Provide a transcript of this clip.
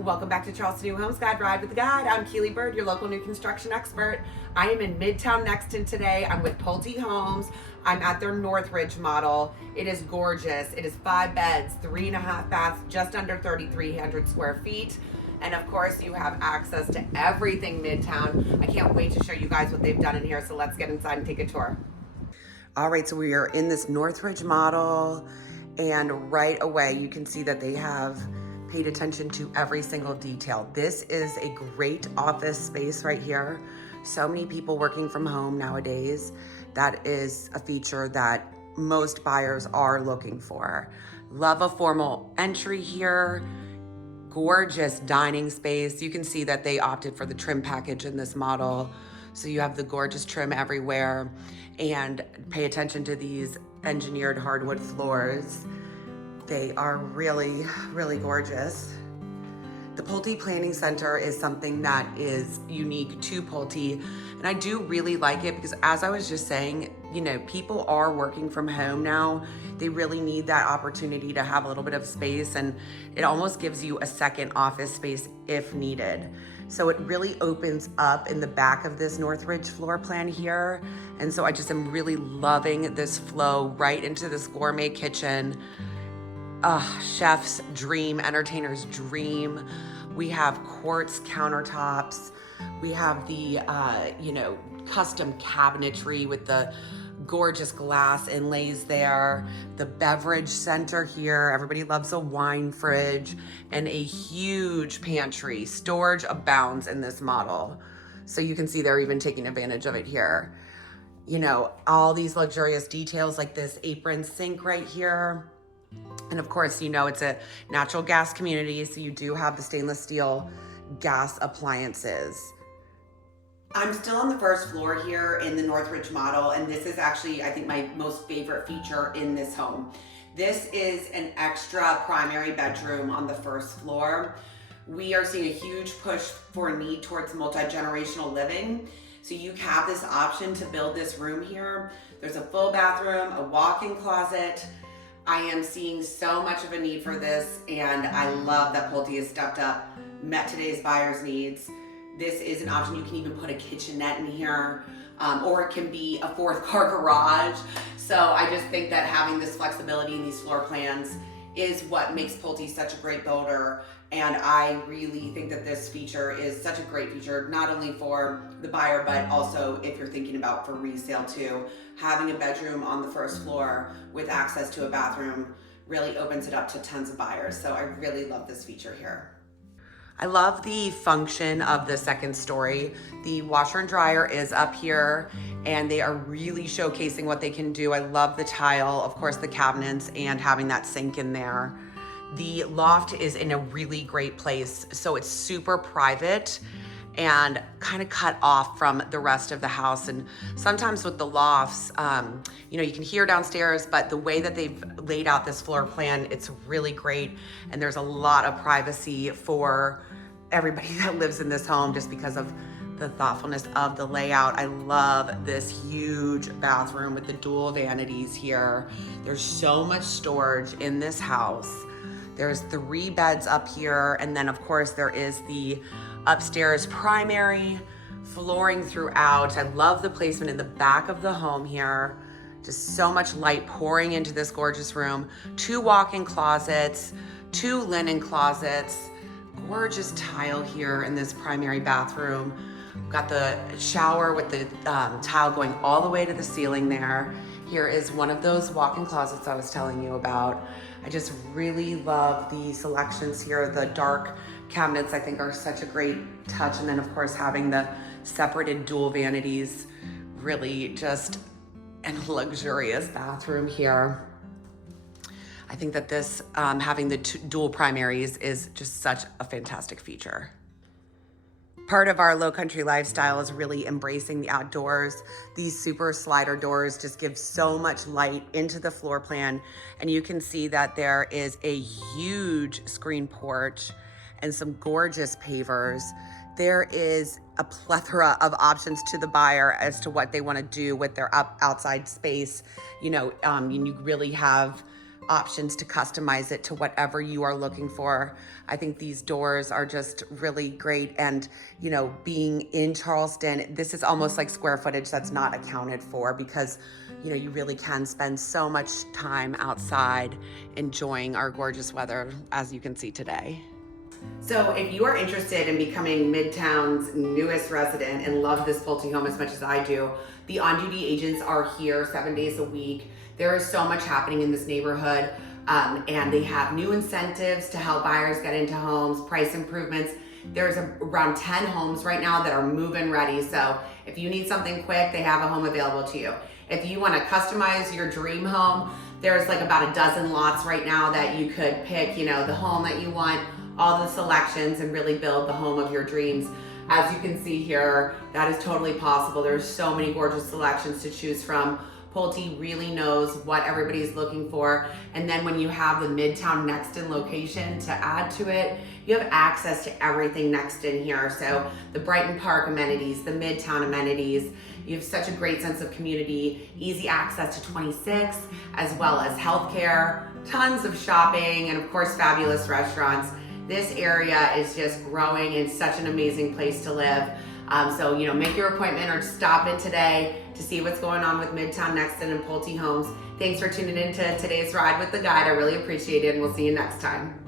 Welcome back to Charleston New Homes Guide Ride with the Guide. I'm Keely Burd, your local new construction expert. I am in Midtown Nexton today. I'm with Pulte Homes. I'm at their Northridge model. It is gorgeous. It is 5 beds, 3.5 baths, just under 3,300 square feet. And of course, you have access to everything Midtown. I can't wait to show you guys what they've done in here, so let's get inside and take a tour. All right, so we are in this Northridge model, and right away you can see that they have paid attention to every single detail. This is a great office space right here. So many people working from home nowadays. That is a feature that most buyers are looking for. Love a formal entry here. Gorgeous dining space. You can see that they opted for the trim package in this model. So you have the gorgeous trim everywhere, and pay attention to these engineered hardwood floors. They are really, really gorgeous. The Pulte Planning Center is something that is unique to Pulte, and I do really like it because, as I was just saying, you know, people are working from home now. They really need that opportunity to have a little bit of space, and it almost gives you a second office space if needed. So it really opens up in the back of this Northridge floor plan here. And so I just am really loving this flow right into this gourmet kitchen. Chef's dream, entertainer's dream. We have quartz countertops. We have the, custom cabinetry with the gorgeous glass inlays there. The beverage center here. Everybody loves a wine fridge, and a huge pantry. Storage abounds in this model. So you can see they're even taking advantage of it here. You know, all these luxurious details like this apron sink right here. And of course, you know, it's a natural gas community, so you do have the stainless steel gas appliances. I'm still on the first floor here in the Northridge model, and this is actually, I think, my most favorite feature in this home. This is an extra primary bedroom on the first floor. We are seeing a huge push for a need towards multi-generational living. So you have this option to build this room here. There's a full bathroom, a walk-in closet. I am seeing so much of a need for this, and I love that Pulte has stepped up, met today's buyers' needs. This is an option. You can even put a kitchenette in here, or it can be a 4th car garage. So I just think that having this flexibility in these floor plans is what makes Pulte such a great builder. And I really think that this feature is such a great feature, not only for the buyer, but also if you're thinking about for resale too. Having a bedroom on the first floor with access to a bathroom really opens it up to tons of buyers. So I really love this feature here. I love the function of the second story. The washer and dryer is up here, and they are really showcasing what they can do. I love the tile, of course, the cabinets, and having that sink in there. The loft is in a really great place, so it's super private and kind of cut off from the rest of the house. And sometimes with the lofts, you can hear downstairs, but the way that they've laid out this floor plan, it's really great. And there's a lot of privacy for everybody that lives in this home just because of the thoughtfulness of the layout. I love this huge bathroom with the dual vanities here. There's so much storage in this house. There's 3 beds up here, and then of course there is the upstairs primary, flooring throughout. I love the placement in the back of the home here. Just so much light pouring into this gorgeous room. 2 walk-in closets, 2 linen closets, gorgeous tile here in this primary bathroom. We've got the shower with the tile going all the way to the ceiling there. Here is one of those walk-in closets I was telling you about. I just really love the selections here. The dark cabinets, I think, are such a great touch. And then of course, having the separated dual vanities, really just a luxurious bathroom here. I think that this, having the dual primaries is just such a fantastic feature. Part of our low country lifestyle is really embracing the outdoors. These super slider doors just give so much light into the floor plan. And you can see that there is a huge screen porch and some gorgeous pavers. There is a plethora of options to the buyer as to what they want to do with their outside space. You really have options to customize it to whatever you are looking for. I think these doors are just really great. And, you know, being in Charleston, this is almost like square footage that's not accounted for because, you know, you really can spend so much time outside enjoying our gorgeous weather, as you can see today. So if you are interested in becoming Midtown's newest resident and love this Pulte home as much as I do, the on-duty agents are here 7 days a week. There is so much happening in this neighborhood, and they have new incentives to help buyers get into homes, price improvements. There's around 10 homes right now that are move-in ready. So if you need something quick, they have a home available to you. If you want to customize your dream home, there's like about a dozen lots right now that you could pick, you know, the home that you want, all the selections, and really build the home of your dreams. As you can see here, that is totally possible. There's so many gorgeous selections to choose from. Pulte really knows what everybody's looking for. And then when you have the Midtown Nexton location to add to it, you have access to everything Nexton here. So the Brighton Park amenities, the Midtown amenities, you have such a great sense of community, easy access to 26, as well as healthcare, tons of shopping, and of course, fabulous restaurants. This area is just growing and such an amazing place to live. So, you know, make your appointment or stop in today to see what's going on with Midtown Nexton and Pulte Homes. Thanks for tuning in to today's Ride with the Guide. I really appreciate it, and we'll see you next time.